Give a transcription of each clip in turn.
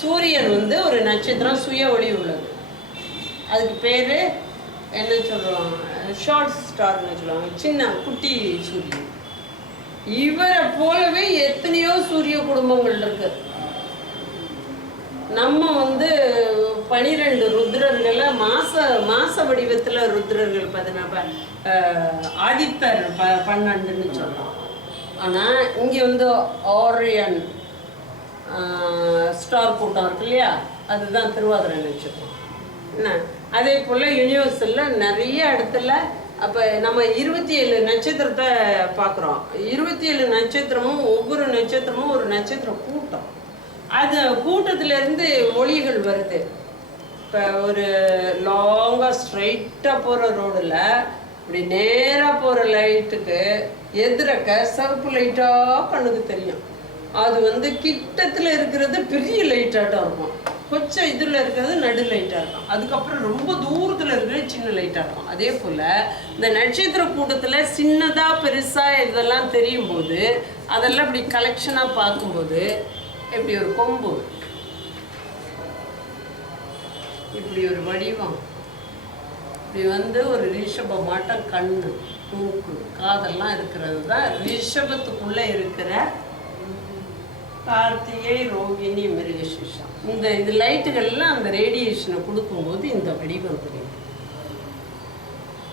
சூரியன் வந்து ஒரு நட்சத்திரம் சுய ஒளி உள்ளது. அதுக்கு பேர் என்ன சொல்கிறோம் ஷார்ட் ஸ்டார்னு சொல்லுவாங்க. சின்ன குட்டி சூரியன். இவரை போலவே எத்தனையோ சூரிய குடும்பங்கள் இருக்கு. நம்ம வந்து பனிரெண்டு ருத்ரர்களை மாச மாச வடிவத்தில் ருத்ரர்கள் பார்த்தீங்கன்னா ஆதித்தர் ப பன்னெண்டுன்னு சொல்கிறோம் ஆனால் இங்கே வந்து ஆரியன் ஸ்டார் கூட்டம் இருக்கு இல்லையா? அதுதான் திருவாதிரை நட்சத்திரம் என்ன? அதே போல் யூனிவர்ஸில் நிறைய இடத்துல அப்போ நம்ம இருபத்தி ஏழு நட்சத்திரத்தை பார்க்குறோம் இருபத்தி ஏழு நட்சத்திரமும் ஒவ்வொரு நட்சத்திரமும் ஒரு நட்சத்திர கூட்டம். அது கூட்டத்திலேருந்து ஒளிகள் வருது. இப்போ ஒரு லாங்காக ஸ்ட்ரைட்டாக போகிற ரோடில் இப்படி நேராக போகிற லைட்டுக்கு எதிரக்க சிவப்பு லைட்டாக கண்ணுக்கு தெரியும். அது வந்து கிட்டத்தில் இருக்கிறது பெரிய லைட்டாட்டம் இருக்கும். கொஞ்சம் இதில் இருக்கிறது நடு லைட்டாக இருக்கும். அதுக்கப்புறம் ரொம்ப தூரத்தில் இருக்கிறது சின்ன லைட்டாக இருக்கும். அதே போல் இந்த நட்சத்திர கூட்டத்தில் சின்னதாக பெருசாக இதெல்லாம் தெரியும் போது அதெல்லாம் இப்படி கலெக்ஷனாக பார்க்கும்போது இப்படி ஒரு கொம்பு. இப்படி ஒரு வடிவம். இப்படி வந்து ஒரு ரிஷபமாட்டம் கண் கண்ணு மூக்கு காதெல்லாம் இருக்கிறது தான் ரிஷபத்துக்குள்ளே இருக்கிற கார்த்திகை ரோகிணி மிருகசிஷம் இந்த இது லைட்டுகள்லாம் அந்த ரேடியேஷனை கொடுக்கும்போது இந்த வடிவம் தெரியும்.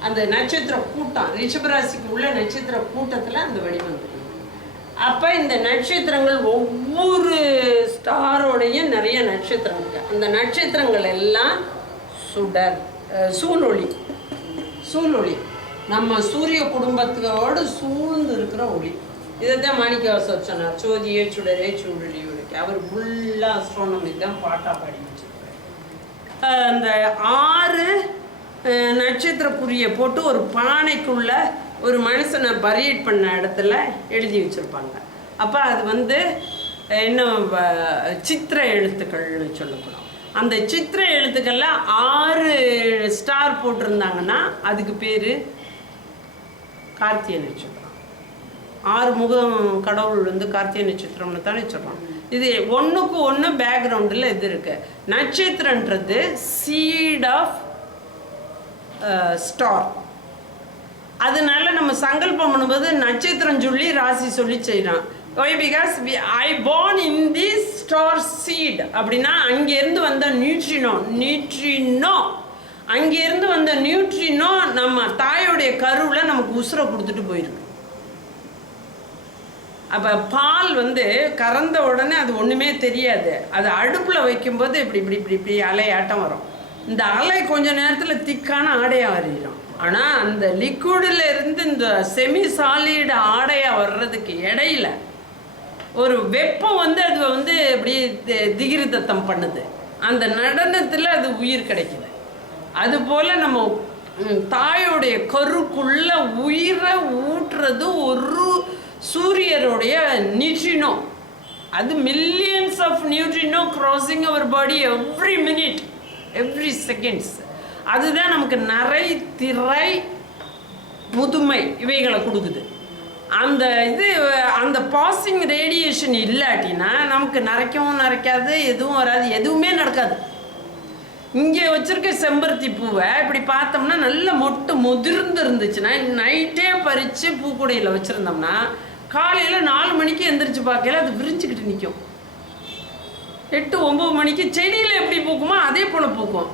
அந்த நட்சத்திர கூட்டம் ரிஷபராசிக்கு உள்ள நட்சத்திர கூட்டத்தில் அந்த வடிவம் தெரியும். அப்போ இந்த நட்சத்திரங்கள் ஒவ்வொரு ஸ்டாரோடையும் நிறைய நட்சத்திரம் இருக்கு. அந்த நட்சத்திரங்கள் எல்லாம் சுடர் சூழொளி சூழொளி நம்ம சூரிய குடும்பத்தோடு சூழ்ந்து இருக்கிற ஒளி. இதை தான் மாணிக்கவாசர் சொன்னார். சோதியே சுடரே சுழலி ஒளிக்கு அவர் ஃபுல்லாக அஸ்ட்ரானமி தான் பாட்டாக பாடி வச்சுருக்கார். அந்த ஆறு அஹ், நட்சத்திர குறியை போட்டு ஒரு பானைக்குள்ள ஒரு மனுஷனை பரியேட் பண்ண இடத்துல எழுதி வச்சிருப்பாங்க. அப்போ அது வந்து என்ன சித்திர எழுத்துக்கள்னு சொல்லப்படும். அந்த சித்திர எழுத்துக்களில் ஆறு ஸ்டார் போட்டிருந்தாங்கன்னா அதுக்கு பேர் கார்த்திகை நட்சத்திரம். ஆறு முகம் கடவுள் வந்து கார்த்திகை நட்சத்திரம்னு தானே சொல்கிறோம் இது ஒன்றுக்கு ஒன்று பேக்ரவுண்டில் இது இருக்கு. நட்சத்திரன்றது சீட் ஆஃப் ஸ்டார் அதனால நம்ம சங்கல்பம் பண்ணும்போது நட்சத்திரம் சொல்லி ராசி சொல்லி செய்யலாம். Why because we I born in the star seat அப்படின்னா அங்கேருந்து வந்த நியூட்ரினோ நியூட்ரினோ அங்கேருந்து வந்த நியூட்ரினோ நம்ம தாயோடைய கருவில் நமக்கு உசுரை கொடுத்துட்டு போயிருக்கு. அப்போ பால் வந்து கறந்த உடனே அது ஒன்றுமே தெரியாது. அது அடுப்பில் வைக்கும்போது இப்படி இப்படி இப்படி இப்படி அலையாட்டம் வரும். இந்த அலை கொஞ்ச நேரத்தில் திக்கான ஆடையாக வரையிடும் ஆனால் அந்த லிக்விடில் இருந்து இந்த செமி சாலிடு ஆடையாக வர்றதுக்கு இடையில ஒரு வெப்பம் வந்து அது வந்து இப்படி தி- திகிரிதத்தம் பண்ணுது. அந்த நடனத்தில் அது உயிர் கிடைக்குது. அதுபோல் நம்ம தாயோடைய கருக்குள்ள உயிரை ஊட்டுறது ஒரு சூரியருடைய நியூட்ரினோ அது millions of neutrino crossing our body every minute every seconds அதுதான் நமக்கு நிறை திரை முதுமை இவைகளை கொடுக்குது. அந்த இது அந்த பாசிங் ரேடியேஷன் இல்லாட்டினா நமக்கு நரைக்கவும் நரைக்காது எதுவும் வராது எதுவுமே நடக்காது. இங்கே வச்சுருக்க செம்பருத்தி பூவை இப்படி பார்த்தோம்னா நல்ல மொட்டு முதிர்ந்து இருந்துச்சுன்னா நைட்டே பறித்து பூக்குடையில் வச்சுருந்தோம்னா காலையில் நாலு மணிக்கு எந்திரிச்சு பார்க்கல அது விரிஞ்சுக்கிட்டு நிற்கும் எட்டு ஒம்பது மணிக்கு செடியில் எப்படி பூக்குமோ அதே போல் பூக்கும்.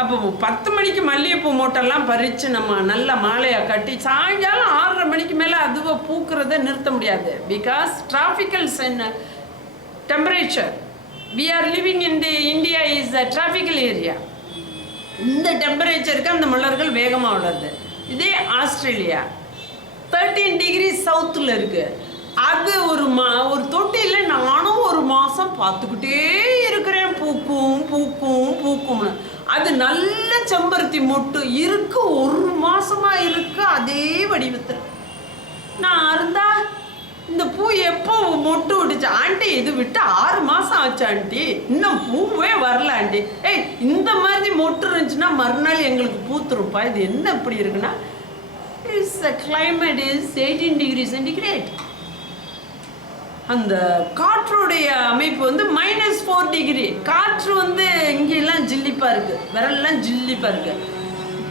அப்போ பத்து மணிக்கு மல்லிகைப்பூ மூட்டெல்லாம் பறித்து நம்ம நல்ல மாலையாக கட்டி சாயங்காலம் ஆறரை மணிக்கு மேலே அதுவை பூக்கிறத நிறுத்த முடியாது. Because tropical Sen temperature we are living in the India is a tropical area இந்த டெம்பரேச்சருக்கு அந்த மலர்கள் வேகமாக வளருது. இதே ஆஸ்திரேலியா. தேர்ட்டீன் டிகிரி சவுத்தில் இருக்கு. அது ஒரு மா ஒரு தொட்டியில் நானும் ஒரு மாதம் பார்த்துக்கிட்டே இருக்கிறேன். பூக்கும் பூக்கும் பூக்கும்னு. அது நல்ல செம்பருத்தி மொட்டு இருக்கு. ஒரு மாசமா இருக்கு. அதே வடிவத்தில். நான் இருந்தா இந்த பூ எப்போ மொட்டு விட்டுச்சு? ஆண்டி இது விட்டு ஆறு மாசம் ஆச்சு ஆண்டி. இன்னும் பூவே வரல ஆண்டி. ஏய் இந்த மாதிரி மொட்டு இருந்துச்சுன்னா மறுநாள் எங்களுக்கு பூத்துருப்பா இது என்ன இப்படி இருக்குன்னா is climate is eighteen degree centigrade அந்த காற்றுடைய அமைப்பு வந்து மைனஸ் ஃபோர் டிகிரி காற்று வந்து இங்கெல்லாம் ஜில்லிப்பாக இருக்குது விரல்லாம் ஜில்லிப்பாக இருக்குது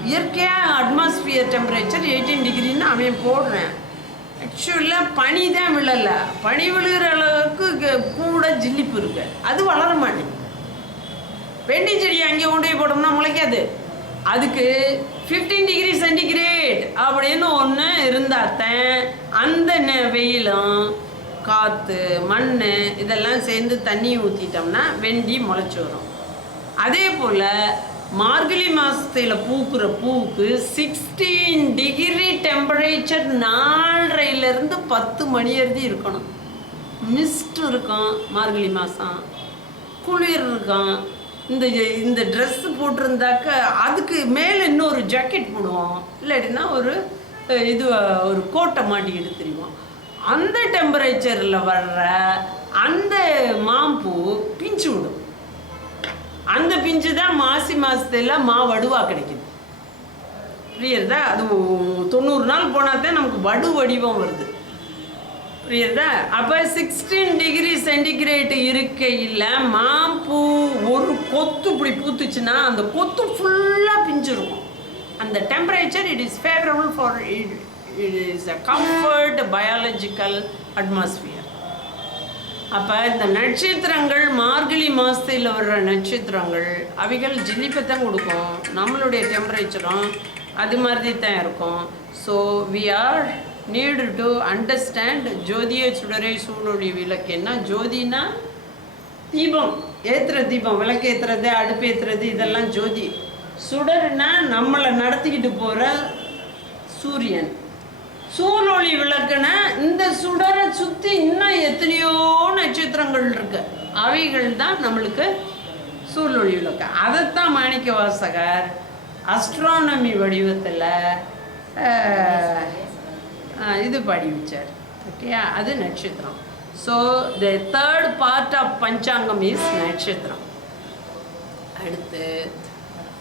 இயற்கையாக அட்மாஸ்பியர் டெம்பரேச்சர் எயிட்டீன் டிகிரின்னு அவன் போடுறேன். ஆக்சுவலாக பனி தான் விழலை. பனி விழுகிற அளவுக்கு கூட ஜில்லிப்பு இருக்கு. அது வளர மாட்டேங்குது. வெண்டி செடி அங்கே கொண்டு போய் போட்டோம்னா முளைக்காது. அதுக்கு ஃபிஃப்டீன் டிகிரி சென்டிகிரேட் அப்படின்னு ஒன்று இருந்தாத்தான் அந்த வெயிலும் காற்று மண் இதெல்லாம் சேர்ந்து தண்ணி ஊற்றிட்டோம்னா வெண்டி முளைச்சி வரும். அதே போல் மார்கழி மாதத்தில் பூக்குற பூவுக்கு சிக்ஸ்டீன் டிகிரி டெம்பரேச்சர் நாலரையிலேருந்து பத்து மணி வரைக்கும் இருக்கணும். மிஸ்ட் இருக்கும் மார்கழி மாதம் குளிர் இருக்கும். இந்த இந்த ட்ரெஸ் போட்டிருந்தாக்க அதுக்கு மேலே இன்னொரு ஜாக்கெட் போடுவோம் இல்லாட்டினா ஒரு இது ஒரு கோட்டை மாட்டிக்கிட்டு தெரியுமா அந்த டெம்பரேச்சரில் வர்ற அந்த மாம்பூ பிஞ்சு விடும். அந்த பிஞ்சு தான் மாசி மாசத்துல மா வடுவாக கிடைக்குது. புரியுறதா? அது தொண்ணூறு நாள் போனால் தான் நமக்கு வடு வடிவம் வருது. புரியுதா? அப்போ சிக்ஸ்டீன் டிகிரி சென்டிகிரேட் இருக்கையில் மாம்பூ ஒரு கொத்து இப்படி பூத்துச்சுன்னா அந்த கொத்து ஃபுல்லாக பிஞ்சிருக்கும். அந்த temperature it is favourable for it is a comfort biological atmosphere அப்போ இந்த நட்சத்திரங்கள் மார்கழி மாதத்தில் வர்ற நட்சத்திரங்கள் அவைகள் ஜில்லிப்பைத்தான் கொடுக்கும். நம்மளுடைய டெம்பரேச்சரும் அது மாதிரி தான் இருக்கும். So we are need to understand ஜோதியை சுடரை சூழொளி விளக்குன்னா ஜோதினா தீபம் ஏற்றுற தீபம் விளக்கு ஏற்றுறது அடுப்பு ஏற்றுறது இதெல்லாம் ஜோதி சுடர்னா நம்மளை நடத்திக்கிட்டு போகிற சூரியன் சூழொளி விளக்குனா இந்த சுடரை சுற்றி இன்னும் எத்தனையோ நட்சத்திரங்கள் இருக்கு அவைகள் தான் நம்மளுக்கு சூழொளி விளக்கு அதைத்தான் மாணிக்க வாசகர் அஸ்ட்ரானமி வடிவத்தில் இது பாடி வச்சார் ஓகேயா? அது நட்சத்திரம். So the third part of panchangam is நட்சத்திரம். அடுத்து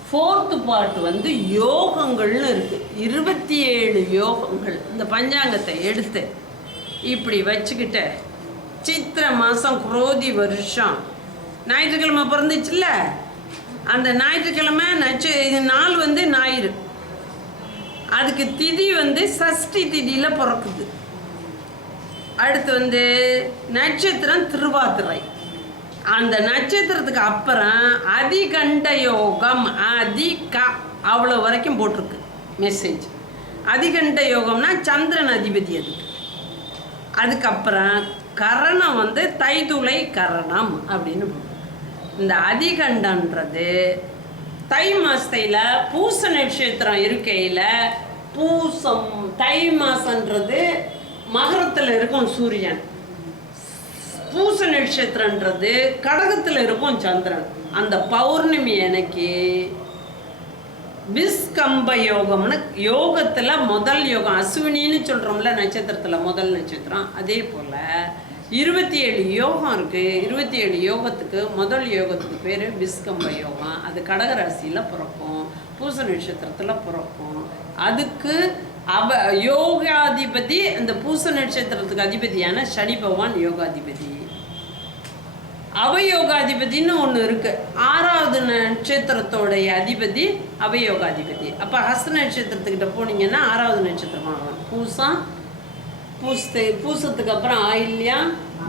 ஃபோர்த்து பார்ட் வந்து யோகங்கள்னு இருக்குது இருபத்தி ஏழு யோகங்கள். இந்த பஞ்சாங்கத்தை எடுத்து இப்படி வச்சுக்கிட்ட சித்திர மாதம் குரோதி வருஷம். ஞாயிற்றுக்கிழமை பிறந்துச்சுல்ல? அந்த ஞாயிற்றுக்கிழமை நச்சு இது நாள் வந்து ஞாயிறு. அதுக்கு திதி வந்து சஷ்டி திதியில் பிறக்குது. அடுத்து வந்து நட்சத்திரம் திருவாதிரை. அந்த நட்சத்திரத்துக்கு அப்புறம் அதிகண்ட யோகம் அதிக அவ்வளோ வரைக்கும் போட்டிருக்கு மெசேஜ் அதிகண்ட யோகம்னா சந்திரன் அதிபதி அதுக்கு அதுக்கப்புறம் கரணம் வந்து தைதுளை கரணம் அப்படின்னு இந்த அதிகண்டன்றது தை மாசத்துல பூச நட்சத்திரம் இருக்கையில் பூசம் தை மாசன்றது மகரத்தில் இருக்கும் சூரியன். பூச நட்சத்திரன்றது கடகத்தில் இருக்கும் சந்திரன். அந்த பௌர்ணமி எனக்கு விஸ்கம்ப யோகம்னு யோகத்தில் முதல் யோகம் அஸ்வினின்னு சொல்கிறோம்ல நட்சத்திரத்தில் முதல் நட்சத்திரம் அதே போல் இருபத்தி ஏழு யோகம் இருக்குது இருபத்தி ஏழு யோகத்துக்கு முதல் யோகத்துக்கு பேர் விஸ்கம்ப யோகம். அது கடகராசியில் பிறக்கும். பூச நட்சத்திரத்தில் பிறக்கும். அதுக்கு அவ யோகாதிபதி அந்த பூச நட்சத்திரத்துக்கு அதிபதியான சனி பகவான் யோகாதிபதி. அவயோகாதிபதின்னு ஒன்று இருக்கு. ஆறாவது நட்சத்திரத்தோடைய அதிபதி அவயோகாதிபதி. அப்போ ஹஸ்த நட்சத்திரத்துக்கிட்ட போனீங்கன்னா ஆறாவது நட்சத்திரம் பூசம் பூசத்து பூசத்துக்கு அப்புறம் ஆயில்யா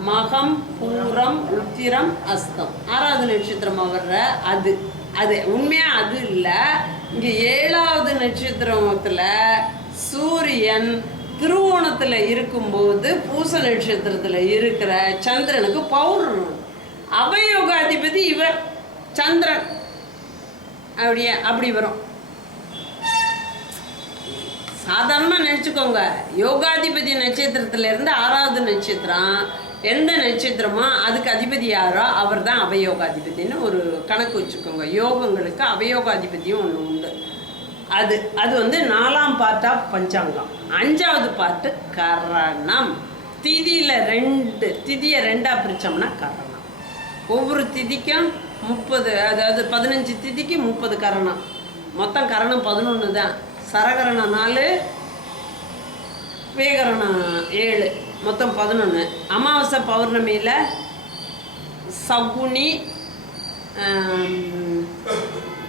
மகம் பூரம் உத்திரம் அஸ்தம். ஆறாவது நட்சத்திரமா வர்ற? அது. அது. உண்மையாக அது இல்லை. இங்கே ஏழாவது நட்சத்திரத்தில் சூரியன் திருவோணத்தில் இருக்கும்போது பூச நட்சத்திரத்தில் இருக்கிற சந்திரனுக்கு பௌர்ணமி. அவயோகாதிபதி இவர். சந்திரன். அப்படியே அப்படி வரும். சாதாரணமாக நினச்சிக்கோங்க. யோகாதிபதி நட்சத்திரத்துல இருந்து ஆறாவது நட்சத்திரம் எந்த நட்சத்திரமோ அதுக்கு அதிபதி யாரோ அவர் தான் அவயோகாதிபதினு ஒரு கணக்கு வச்சுக்கோங்க. யோகங்களுக்கு அவயோகாதிபதியும் ஒன்று உண்டு. அது அது வந்து நாலாம் பார்த்தா பஞ்சாங்கம். அஞ்சாவது பார்ட்டு கரணம். திதியில் ரெண்டு திதியை ரெண்டாக பிரித்தோம்னா கரணம். ஒவ்வொரு திதிக்கும் முப்பது அதாவது பதினஞ்சு திதிக்கு முப்பது கரணம். மொத்தம் கரணம் பதினொன்று தான் சரகரணம் நாலு வேகரணம் ஏழு. மொத்தம் பதினொன்று அமாவாசை பௌர்ணமியில் சகுனி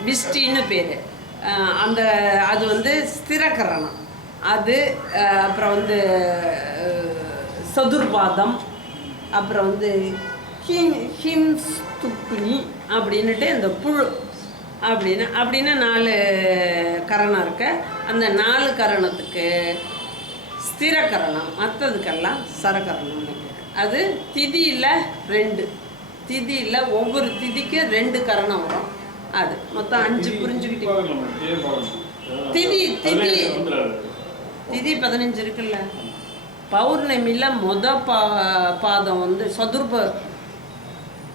விஷ்டின்னு பேர். அந்த அது வந்து ஸ்திரகரணம். அது அப்புறம் வந்து சதுர்பாதம் அப்புறம் வந்து ஹிம் ஹிம்ஸ்துக்னி அப்படின்னுட்டு இந்த புழு அப்படின்னு அப்படின்னு நாலு கரணம் இருக்கு. அந்த நாலு கரணத்துக்கு ஸ்திரகரணம் மற்றதுக்கெல்லாம் சரகரணம்னு அது திதியில் ரெண்டு. திதியில் ஒவ்வொரு திதிக்கும் ரெண்டு கரணம் வரும். அது மொத்தம் அஞ்சு புரிஞ்சுக்கிட்டீங்க. திதி, திதி. திதி பதினஞ்சு இருக்குல்ல. பௌர்ணமியில் மொத பா பாதம் வந்து சதுர்ப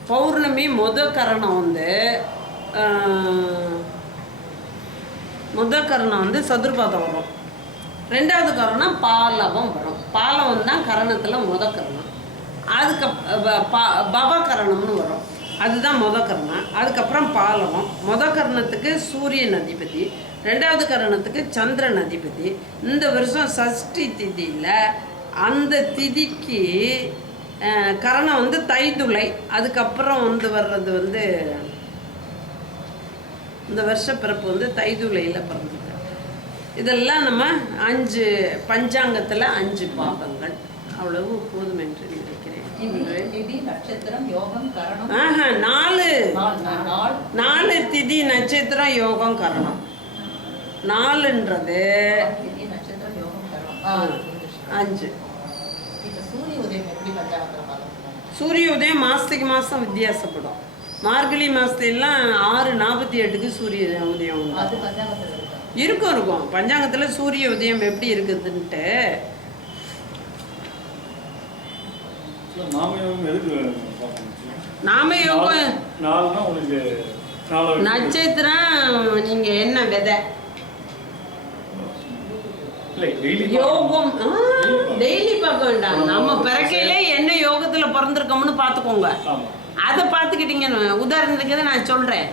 பௌர்ணமி மொத கரணம் வந்து மொத கரணம் வந்து சதுர்பாதம் வரும். ரெண்டாவது கரணம் பாலவம் வரும். பாலவம் தான் கரணத்தில் மொத கரணம். அதுக்கு பவ கரணம்னு வரும். அதுதான் மொத கரணம். அதுக்கப்புறம் பாலவம். முத கரணத்துக்கு சூரியன் அதிபதி. ரெண்டாவது கரணத்துக்கு சந்திரன் அதிபதி. இந்த வருஷம் சஷ்டி திதியில் அந்த திதிக்கு கரணம் வந்து தைதுளை. அதுக்கப்புறம் வந்து வர்றது வந்து இந்த வருஷ பிறப்பு வந்து தைதுளையில் பிறந்தது. இதெல்லாம் நம்ம அஞ்சு பஞ்சாங்கத்தில் அஞ்சு பாகங்கள். அவ்வளவு போதும் என்று நினைக்கிறேன் திதி திதி நட்சத்திரம் யோகம் கரணம். ஆஹா நாலு. நாலு திதி நட்சத்திரம் யோகம் கரணம். நாலுன்றது. அஞ்சு. சூரிய உதயம் மாதத்துக்கு மாதம் வித்தியாசப்படும். மார்கழி மாதத்துலாம் ஆறு நாற்பத்தி எட்டுக்கு சூரிய உதயம் உண்டு. இருக்கும் இருக்கும். பஞ்சாங்கத்தில் சூரிய உதயம் எப்படி இருக்குதுன்ட்டு. நாம யோகம் நட்சத்திரம் நீங்க என்ன விதை? யோகம். டெய்லி பார்க்க வேண்டாம். நம்ம பிறக்கையில என்ன யோகத்துல பிறந்திருக்கோம்னு பார்த்துக்கோங்க. ஆமாம் அதை பார்த்துக்கிட்டீங்கன்னு உதாரணத்துக்கு நான் சொல்றேன்?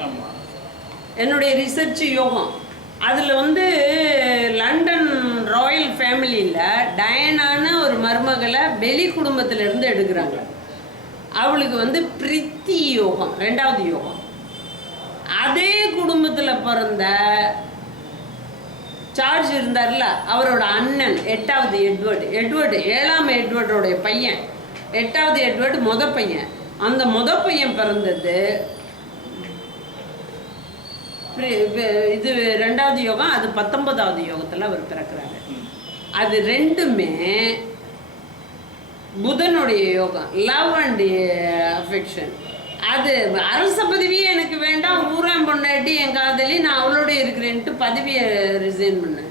என்னுடைய ரிசர்ச் யோகம். அதில் வந்து லண்டன் ராயல் ஃபேமிலியில் டயனான ஒரு மருமகளை வெளி குடும்பத்திலேருந்து எடுக்கிறாங்க. அவளுக்கு வந்து பிரித்தி யோகம் ரெண்டாவது யோகம். அதே குடும்பத்தில் பிறந்த சார்ஜ் இருந்தார்ல அவரோட அண்ணன் எட்டாவது எட்வர்டு எட்வர்டு ஏழாம் எட்வர்டோடைய பையன் எட்டாவது எட்வர்டு மொத பையன். அந்த மொத பையன் பிறந்தது இது ரெண்டாவது யோகம் அது பத்தொன்பதாவது யோகத்தில் அவர் பிறக்கிறாரு. அது ரெண்டுமே புதனுடைய யோகம் லவ் அண்ட் அஃபெக்ஷன் அது அரச பதவியே எனக்கு வேண்டாம் ஊரம் பொண்டாட்டி என் காதலி நான் அவளோட இருக்கிறேன்ட்டு பதவியை ரிசைன் பண்ணாரு.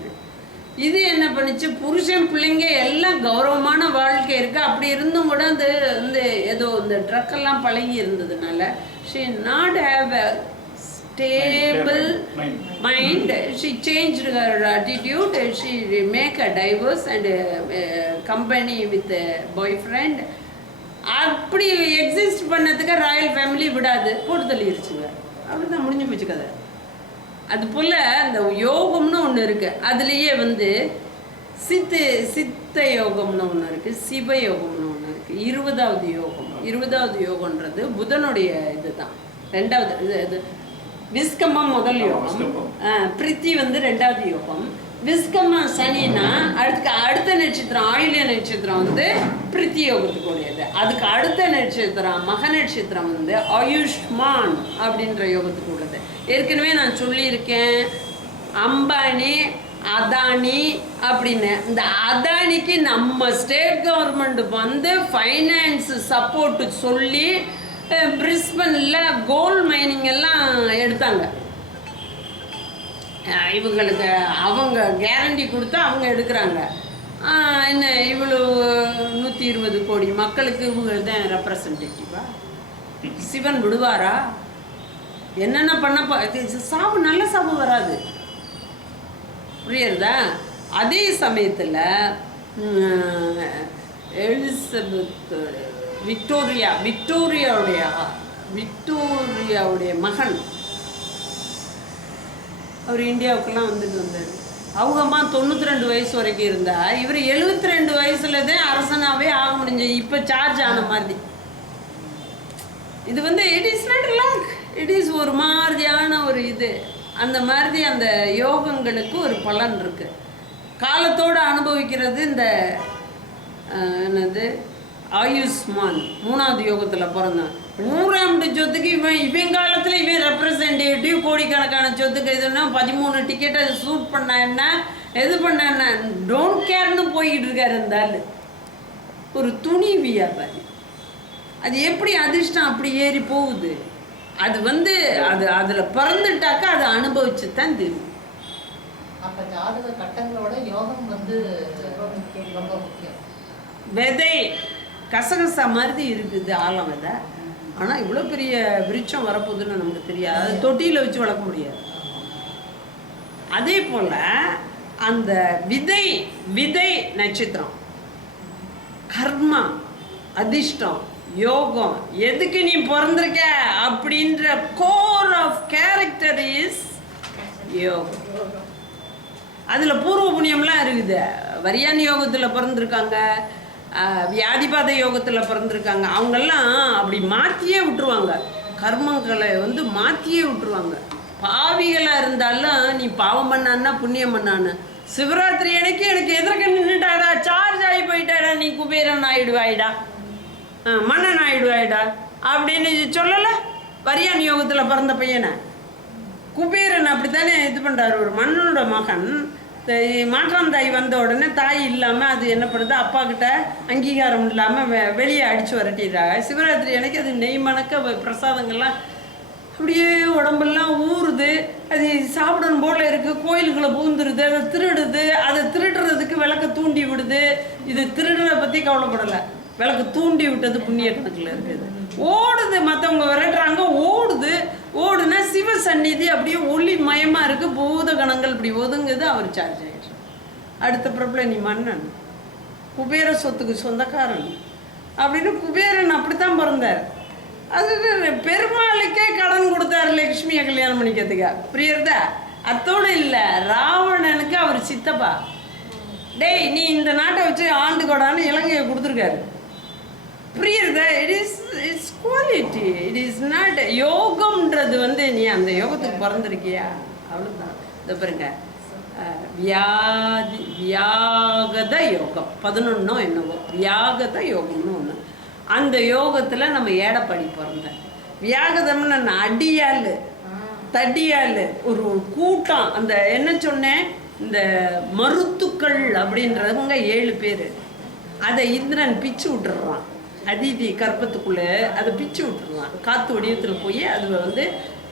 இது என்ன பண்ணுச்சு? புருஷன் பிள்ளைங்க எல்லாம் கௌரவமான வாழ்க்கை இருக்குது அப்படி இருந்தும் கூட அந்த இந்த ஏதோ இந்த ட்ரக்கெல்லாம் பழகி இருந்ததுனால she not have stable Mind. she changed her attitude. She make a divorce and uh, company with a boyfriend. அப்படி எக்ஸிஸ்ட் பண்ணதுக்கு ராயல் ஃபேமிலி விடாது. போட்டு தள்ளிடுச்சுங்க அப்படிதான் முடிஞ்சு போச்சு கதை. அது போல் அந்த யோகம்னு ஒன்று இருக்குது அதுலேயே வந்து சித்து சித்த யோகம்னு ஒன்று இருக்குது சிவ யோகம்னு ஒன்று இருக்குது இருபதாவது யோகம். இருபதாவது யோகம்ன்றது புதனுடைய இதுதான். ரெண்டாவது இது இது விஸ்கமம் முதல் யோகம். விஸ்கம்பம். பிரித்தி வந்து ரெண்டாவது யோகம். விஸ்கமம் சனினா அடுத்த அடுத்த நட்சத்திரம் ஆயுள்ய நட்சத்திரம் வந்து பிரித்தி யோகத்துக்கு உடையது அதுக்கு அடுத்த நட்சத்திரம் மக நட்சத்திரம் வந்து ஆயுஷ்மான் அப்படின்ற யோகத்துக்கு உள்ளது ஏற்கனவே நான் சொல்லியிருக்கேன். அம்பானி அதானி அப்படின்னு. இந்த அதானிக்கு நம்ம ஸ்டேட் கவர்மெண்ட் வந்து ஃபைனான்ஸ் சப்போர்ட் சொல்லி பிரிஸ்பனில் கோல்ட் மைனிங் எல்லாம் எடுத்தாங்க. இவங்களுக்கு அவங்க கேரண்டி கொடுத்தா அவங்க எடுக்கிறாங்க. என்ன இவ்வளோ நூற்றி இருபது கோடி மக்களுக்கு இவங்க தான் ரெப்ரசன்டேட்டிவா சிவன் விடுவாரா? என்னென்ன பண்ண சாவு நல்ல சாவு வராது. புரியுறதா? அதே சமயத்தில் எலிசபெத்தோட விக்டோரியா விக்டோரியாவுடைய விக்டோரியாவுடைய மகன். அவர் இந்தியாவுக்கெல்லாம் வந்துட்டு வந்தார். அவங்க அம்மா தொண்ணூற்றி ரெண்டு வயசு வரைக்கும் இருந்தா இவர் எழுபத்தி ரெண்டு வயசுல தான் அரசனாவே ஆக முடிஞ்சு இப்போ சார்ஜ் ஆன மாதிரி. இது வந்து it is not luck it is ஒரு மாதிரியான ஒரு இது. அந்த மாதிரி அந்த யோகங்களுக்கு ஒரு பலன் இருக்கு. காலத்தோடு அனுபவிக்கிறது இந்த என்னது? ஆயுஷ்மான் மூணாவது யோகத்தில் பிறந்தான். ஊராண்டு சொத்துக்கு இவன் இவன் காலத்தில் இவன் ரெப்ரசன்டேட்டிவ் கோடிக்கணக்கான சொத்துக்கு இதுன்னா பதிமூணு டிக்கெட்டை சூட் பண்ண என்ன எது பண்ண என்ன டோன்ட் கேர்னு போய்கிட்டு இருக்காரு இந்த ஆளு. ஒரு துணி வியாபாரி. அது எப்படி அதிர்ஷ்டம் அப்படி ஏறி போகுது? அது வந்து அது அதில் பிறந்துட்டாக்கா அதை அனுபவிச்சு தான் தெரியும். அப்ப ஜாதக கட்டங்களோட யோகம் வந்து ரொம்ப முக்கியம். விதை. கசகசா மாதிரி இருக்குது ஆழம் விதை ஆனால் இவ்வளோ பெரிய விருட்சம் வரப்போகுதுன்னு நமக்கு தெரியாது. அது தொட்டியில் வச்சு வளர்க்க முடியாது. அதே போல் அந்த விதை விதை நட்சத்திரம் கர்மா அதிர்ஷ்டம் யோகம் எதுக்கு நீ பிறந்திருக்க அப்படின்ற கோர் ஆஃப் கேரக்டர் இஸ் யோகம். அதில் பூர்வ புண்ணியம்லாம் இருக்குது. வரியான் யோகத்தில் பிறந்திருக்காங்க. வியாதிபாத யோகத்தில் பிறந்திருக்காங்க. அவங்கெல்லாம் அப்படி மாற்றியே விட்டுருவாங்க. கர்மங்களை வந்து மாற்றியே விட்டுருவாங்க. பாவிகளாக இருந்தாலும் நீ பாவம் பண்ணான்னா புண்ணியம் பண்ணான்னு. சிவராத்திரி அன்னைக்கு எனக்கு எதிர்க்க நின்றுட்டாடா சார்ஜ் ஆகி போயிட்டாடா நீ குபேரன் ஆயிடுவாயிடா. ஆ, மன்னன் ஆயிடுவாயிடா. அப்படின்னு சொல்லலை. வரியான் யோகத்தில் பிறந்த பையனை. குபேரன் அப்படித்தானே இது பண்ணுறாரு ஒரு மன்னனோட மகன். த- மாற்றான் தாய் வந்த உடனே தாய் இல்லாமல் அது என்ன பண்ணுது? அப்பா கிட்ட அங்கீகாரம் இல்லாமல் வெ வெளியே அடித்து வரட்டிடுறாங்க. சிவராத்திரி அன்னைக்கு அது நெய் மணக்க பிரசாதங்கள்லாம் அப்படியே உடம்பெல்லாம் ஊறுது. அது சாப்பிடணும் போல இருக்குது கோயிலுக்குள்ளே பூந்துருது அதை திருடுது. அதை திருடுறதுக்கு விளக்க தூண்டி விடுது. இது திருடுறதை பற்றி கவலைப்படலை. விளக்கு தூண்டி விட்டது புண்ணிய கணக்கில் இருக்குது. ஓடுது. மற்றவங்க விரட்டுறாங்க ஓடுது. ஓடுனா சிவ சந்நிதி அப்படியே ஒளி மயமாக இருக்குது பூத கணங்கள் இப்படி ஒதுங்குது அவர் சார்ஜ் ஆயிடுச்சு. அடுத்த பிறப்பில் நீ மன்னன். குபேர சொத்துக்கு சொந்தக்காரன். அப்படின்னு குபேரன் அப்படித்தான் பிறந்தார். அது பெருமாளுக்கே கடன் கொடுத்தாரு லக்ஷ்மியை கல்யாணம் பண்ணிக்கிறதுக்கு. புரியுறதா அத்தோடு இல்லை ராவணனுக்கு அவர் சித்தப்பா. டேய் நீ இந்த நாட்டை வச்சு ஆண்டு கொடான்னு இலங்கையை கொடுத்துருக்காரு. புரியுறதா it is it's quality it is not யோகம்ன்றது வந்து நீ அந்த யோகத்துக்கு பிறந்திருக்கியா? அவ்வளோதான் இதை பாருங்க. வியாதி வியாகத யோகம். பதினொன்னோ என்னவோ. வியாகத யோகம்னு ஒன்று அந்த யோகத்தில் நம்ம ஏடப்படி பிறந்தேன் வியாகதம்னு நான் அடியாள் தடியால் ஒரு கூட்டம். அந்த என்ன சொன்னேன்? இந்த மருத்துக்கள் அப்படின்றவங்க ஏழு பேர். அதை இந்திரன் பிச்சு விட்டுறான். அதிதி கற்பத்துக்குள்ளே அதை பிச்சு விட்டுருவான் காற்று வடிவத்தில் போய் அது வந்து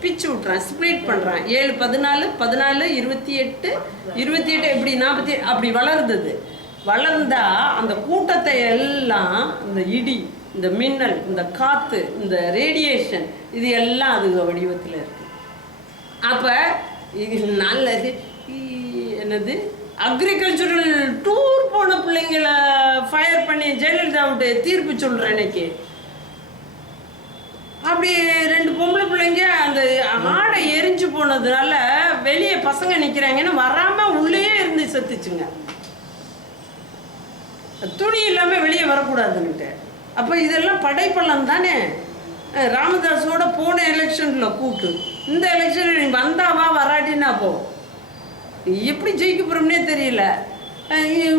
பிச்சு விட்றான் ஸ்ப்ளிட் பண்ணுறான் ஏழு பதினாலு பதினாலு இருபத்தி எட்டு இருபத்தி எட்டு எப்படி நாற்பத்தி அப்படி வளர்ந்தது. வளர்ந்தா அந்த கூட்டத்தை எல்லாம் இந்த இடி இந்த மின்னல் இந்த காற்று இந்த ரேடியேஷன் இது எல்லாம் அது வடிவத்தில் இருக்குது அப்போ இது நல்லது. என்னது? அக்ரிகல்ச்சரல் டூர் போன பிள்ளைங்கள ஃபயர் பண்ணி ஜெயலலிதா விட்டு தீர்ப்பு சொல்கிறேன் இன்னைக்கு. அப்படி ரெண்டு பொம்பளை பிள்ளைங்க அந்த ஆடை எரிஞ்சு போனதுனால வெளியே பசங்க நிற்கிறாங்கன்னு வராமல் உள்ளேயே இருந்து செத்துச்சுங்க. துணி இல்லாமல் வெளியே வரக்கூடாதுன்னுட்டு. அப்போ இதெல்லாம் படைப்பள்ளம் தானே? ராமதாஸோட போன எலெக்ஷனில் கூப்பிட்டு இந்த எலெக்ஷனில் நீ வந்தாவா வராட்டினா போ. எப்படி ஜெயிக்க போகிறோம்னே தெரியல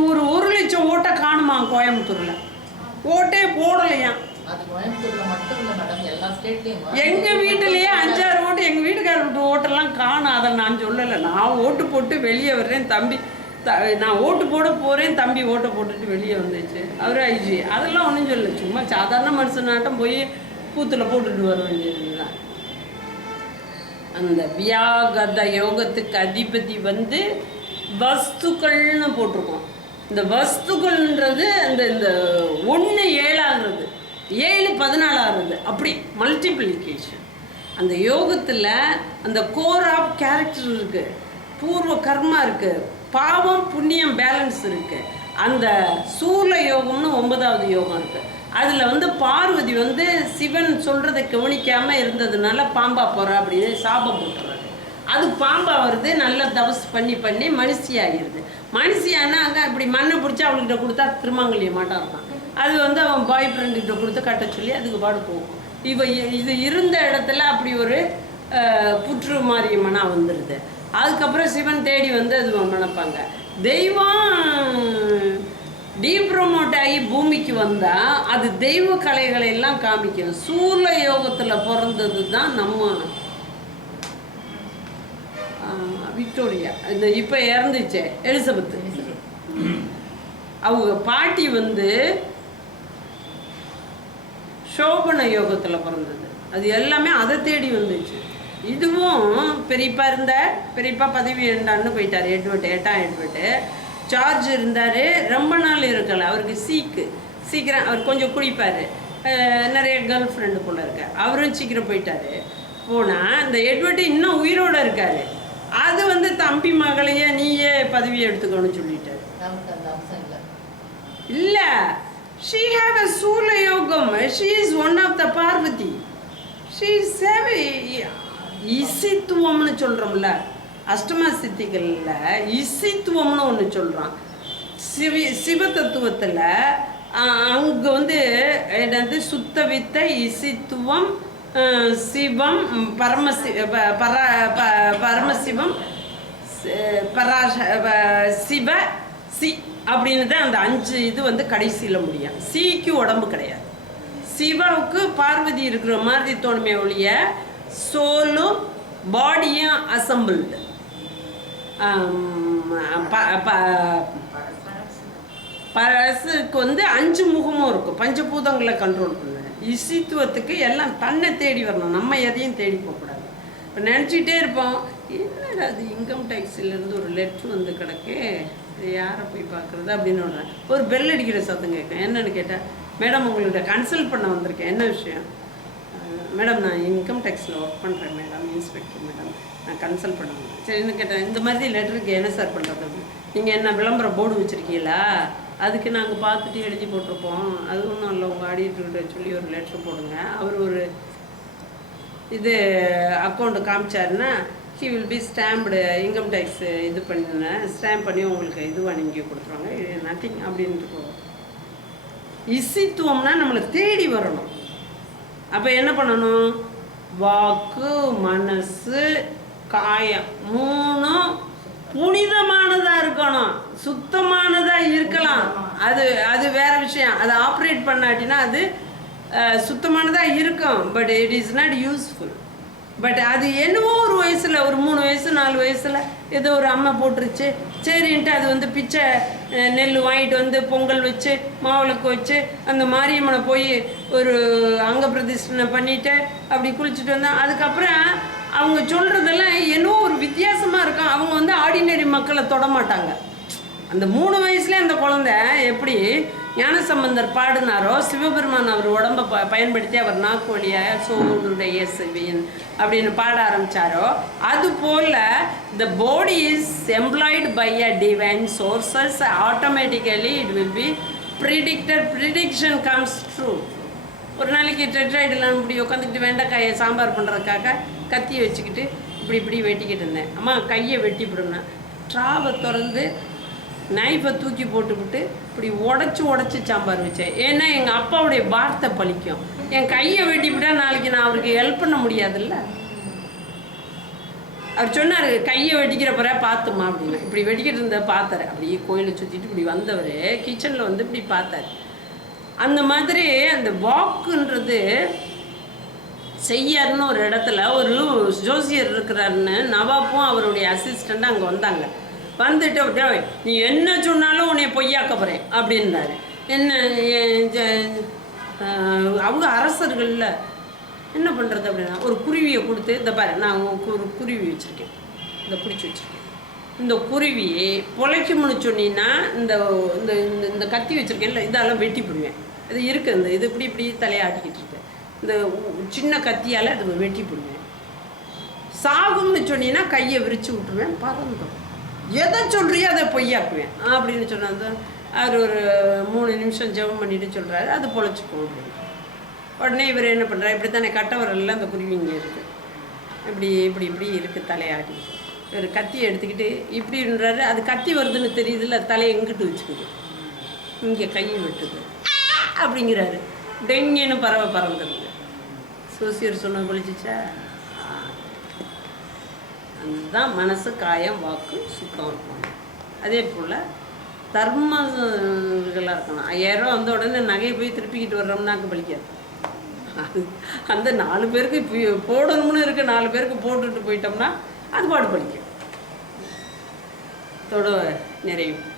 ஒரு ஒரு லட்சம் ஓட்டை காணுமா கோயம்புத்தூரில். ஓட்டே போடலையாம். அது கோயம்புத்தூர்ல மட்டும் இல்ல மேடம் எல்லா ஸ்டேட்லயும்? எங்க வீட்டிலேயே அஞ்சாறு ஓட்டு எங்க வீட்டுக்காரர் வீட்டு ஓட்டெல்லாம் காணும் அதை நான் சொல்லலை. நான் ஓட்டு போட்டு வெளியே வர்றேன் தம்பி. த நான் ஓட்டு போட போறேன் தம்பி ஓட்டை போட்டுட்டு வெளியே வந்துச்சு. அவர் ஐஜி. அதெல்லாம் ஒன்றும் சொல்லல. சும்மா சாதாரண மனுஷனாட்டம் போய் பூத்துல போட்டுட்டு வர வேண்டியதுதான். அந்த வியாகத யோகத்துக்கு அதிபதி வந்து வஸ்துக்கள்னு போட்டிருக்கோம். இந்த வஸ்துக்கள்ன்றது அந்த இந்த ஒன்று ஏழாகிறது ஏழு பதினாலாகிறது அப்படி மல்டிப்ளிகேஷன் அந்த யோகத்தில் அந்த கோர் ஆஃப் கேரக்டர் இருக்குது பூர்வ கர்மா இருக்குது பாவம் புண்ணியம் பேலன்ஸ் இருக்குது அந்த சூல யோகம்னு ஒன்பதாவது யோகம் இருக்குது அதில் வந்து பார்வதி வந்து சிவன் சொல்கிறத கவனிக்காமல் இருந்ததுனால பாம்பா போகிறா அப்படின்னு சாபம் போட்டுறாரு அது பாம்பா வருது நல்லா தபஸ் பண்ணி பண்ணி மனுஷி ஆகிருது மனுஷியானா அங்கே இப்படி மண்ணை பிடிச்சி அவள்கிட்ட கொடுத்தா திருமாங்கல்ய மாட்டான் இருக்கான் அது வந்து அவன் பாய் ஃப்ரெண்டுக்கிட்ட கொடுத்து கட்ட சொல்லி அதுக்கு பாடு போகும். இவ இது இருந்த இடத்துல அப்படி ஒரு புற்று மாரியம்மனாக வந்துடுது அதுக்கப்புறம் சிவன் தேடி வந்து அது மணப்பாங்க. தெய்வம் டீப்ரமோட் ஆகி பூமிக்கு வந்தால் அது தெய்வ கலைகளை எல்லாம் காமிக்கும். சூழ யோகத்துல பிறந்தது தான் நம்ம விக்டோரியா இந்த இப்போ இறந்துச்சே எலிசபெத்து. அவங்க பாட்டி வந்து சோபன யோகத்துல பிறந்தது. அது எல்லாமே அதை தேடி வந்துச்சு. இதுவும் பெரியப்பா இருந்த பெரியப்பா பதவி இருந்தான்னு போயிட்டார் எட்வெட்டு எட்டாம் எட்வெட்டு ஜார்ஜ் இருந்தார். ரொம்ப நாள் இருக்கல. அவருக்கு சீக்கு. சீக்கிரம் அவர் கொஞ்சம் குடிப்பார். நிறைய கேர்ள் ஃப்ரெண்டு போல இருக்கு. அவரும் சீக்கிரம் போயிட்டாரு. போனால் இந்த எட்வர்ட் இன்னும் உயிரோட இருக்காரு. அது வந்து தம்பி மகளையே நீயே பதவி எடுத்துக்கணும்னு சொல்லிட்டாரு. அந்த இல்லை. she have a சூல யோகம். She is one of the Parvati is சேவை இசித்துவம்னு சொல்றோம்ல. அஷ்டம சித்திகளில் இசித்துவம்னு ஒன்று சொல்கிறான் சிவி சிவ தத்துவத்தில் அங்கே வந்து என்னது? சுத்த வித்த இசித்துவம் சிவம் பரமசி ப- பர ப- பரமசிவம் ச- பராச சிவ சி அப்படின்னு தான் அந்த அஞ்சு இது வந்து கடைசியில் முடியும். சிக்கு உடம்பு கிடையாது. சிவாவுக்கு பார்வதி இருக்கிற மாதிரி தோணுமே ஒழிய சோலும் பாடியும் அசம்பிள்டு. பரசுக்கு வந்து அஞ்சு முகமும் இருக்கும். பஞ்சபூதங்களை கண்ட்ரோல் பண்ண இசித்துவத்துக்கு எல்லாம் தன்னை தேடி வரணும். நம்ம எதையும் தேடி போகக்கூடாது. இப்போ நினச்சிக்கிட்டே இருப்போம் என்னடா அது இன்கம் டேக்ஸிலேருந்து ஒரு லெட்ரு வந்து கிடக்கு? யாரை போய் பார்க்குறது அப்படின்னு ஒன்று ஒரு பெல் அடிக்கிற சத்தம் கேட்கும். என்னென்னு கேட்டால் மேடம் உங்கள்கிட்ட கன்சல்ட் பண்ண வந்திருக்கேன். என்ன விஷயம்? மேடம் நான் இன்கம் டேக்ஸில் ஒர்க் பண்ணுறேன் மேடம் இன்ஸ்பெக்டர் மேடம். நான் கன்சல்ட் பண்ணுவேன். சரின்னு கேட்டேன் இந்த மாதிரி லெட்டருக்கு என்ன சார் பண்ணுறது நீங்கள் என்ன விளம்பர போர்டு வச்சுருக்கீங்களா? அதுக்கு நாங்கள் பார்த்துட்டு எழுதி போட்டிருப்போம். அது ஒன்றும் இல்லை உங்கள் ஆடிட்டர்கிட்ட சொல்லி ஒரு லெட்ரு போடுங்க. அவர் ஒரு இது account காமிச்சாருன்னா he will be stamped income tax இது பண்ணினேன் ஸ்டாம்ப் பண்ணி உங்களுக்கு இது வாங்கி கொடுத்துருவாங்க. இது நத்திங் அப்படின்ட்டு போகும். இசித்துவம்னா நம்மளை தேடி வரணும். அப்போ என்ன பண்ணணும்? வாக்கு மனசு காயம். மூணும் புனிதமானதா இருக்கணும். சுத்தமானதா இருக்கலாம். அது அது வேற விஷயம். அதை ஆப்ரேட் பண்ணாட்டினா அது சுத்தமானதாக சுத்தமானதா இருக்கும். But it is not useful but அது என்னவோ ஒரு வயசுல ஒரு மூணு வயசு நாலு வயசுல ஏதோ ஒரு அம்மா போட்டுருச்சு. சரின்ட்டு அது வந்து பிச்சை நெல் வாங்கிட்டு வந்து பொங்கல் வச்சு மாவிளக்கு வச்சு அந்த மாரியம்மனை போய் ஒரு அங்க பிரதிஷ்டனை பண்ணிட்டு அப்படி குளிச்சுட்டு வந்தேன் அதுக்கப்புறம் அவங்க சொல்கிறதெல்லாம் என்னோ ஒரு வித்தியாசமாக இருக்கும். அவங்க வந்து ஆர்டினரி மக்களை தொட மாட்டாங்க அந்த மூணு வயசுல அந்த குழந்தை எப்படி ஞானசம்பந்தர் பாடினாரோ சிவபெருமான் அவர் உடம்பை ப பயன்படுத்தி அவர் நாக்கோழிய சோனுடைய செவியன் அப்படின்னு பாட ஆரம்பிச்சாரோ அது the body is employed by a divine sources automatically it it will be predicted. Prediction comes ஒரு நாளைக்கு டெட்ராய்டெல்லாம் இப்படி உட்காந்துக்கிட்டு வெண்டைக்காயை சாம்பார் பண்ணுறதுக்காக கத்தியை வச்சுக்கிட்டு இப்படி இப்படி வெட்டிக்கிட்டு இருந்தேன். அம்மா கையை வெட்டி விடுனேன் ட்ராவை திறந்து நைஃபை தூக்கி போட்டுவிட்டு இப்படி உடச்சி உடச்சி சாம்பார் வச்சேன். ஏன்னா எங்கள் அப்பாவுடைய வார்த்தை பழிக்கும். என் கையை வெட்டிவிட்டா நாளைக்கு நான் அவருக்கு ஹெல்ப் பண்ண முடியாதுல்ல? அவர் சொன்னார் கையை வெட்டிக்கிறப்பற பார்த்துமா அப்படின்னு. இப்படி வெட்டிக்கிட்டு இருந்த பார்த்தார். அப்படியே கோயிலை சுற்றிட்டு இப்படி வந்தவர் கிச்சனில் வந்து இப்படி பார்த்தாரு. அந்த மாதிரி அந்த வாக்குன்றது செய்யாருன்னு ஒரு இடத்துல ஒரு ஜோசியர் இருக்கிறாருன்னு நவாப்பும் அவருடைய அசிஸ்டண்ட்டும் அங்கே வந்தாங்க. வந்துட்டு அப்படியே நீ என்ன சொன்னாலும் உன்னை பொய்யாக்க போகிறேன் அப்படின்றாரு. என்ன அவங்க அரசர்கள்ல என்ன பண்ணுறது அப்படின்னா ஒரு குருவியை கொடுத்து இந்த பாரு நான் ஒரு குருவி வச்சுருக்கேன். இந்த பிடிச்சி வச்சுருக்கேன். இந்த குருவி பொழைக்கும்னு சொன்னீங்கன்னா இந்த இந்த இந்த- இந்த கத்தி வச்சுருக்கேன்ல இதெல்லாம் வெட்டி போடுவேன். இது இருக்குது இந்த இது இப்படி இப்படி தலையாட்டிக்கிட்டு இருக்கு. இந்த சின்ன கத்தியால் அது வெட்டி போடுவேன். சாகும்னு சொன்னீங்கன்னா கையை விரித்து விட்டுருவேன் பறந்துடும். எதை சொல்கிறியோ அதை பொய்யாக்குவேன். அப்படின்னு சொன்னால் அவர் ஒரு மூணு நிமிஷம் ஜெபம் பண்ணிட்டு சொல்கிறாரு அது பொழைச்சிக்கும் அப்படின்னு உடனே இவர் என்ன பண்ணுறாரு இப்படி தானே கட்டவரெல்லாம் அந்த குருவி இங்கே இருக்குது இப்படி இப்படி இப்படி இருக்குது தலையாட்டி ஒரு கத்தி எடுத்துக்கிட்டு இப்படின்றாரு அது கத்தி வருதுன்னு தெரியுதுல்ல தலையை எங்கிட்டு வச்சுக்குது. இங்கே கையை விட்டுது. அப்படிங்கிறாரு. டெங்குன்னு பறவை பறந்துருது. சோசியர் சொன்ன பழிச்சிச்சா அதுதான் மனசு காயம் வாக்கு சுத்தம் இருக்கணும். அதே போல் தர்ம இதெல்லாம் இருக்கணும். ஐயாயிரம் வந்த உடனே நகையை போய் திருப்பிக்கிட்டு வர்றோம்னாக்க பலிக்காது அது அந்த நாலு பேருக்கு இப்போ போடணும்னு இருக்க நாலு பேருக்கு போட்டுட்டு போயிட்டோம்னா அது பாடு பலிக்கும் தொட நிறைவு.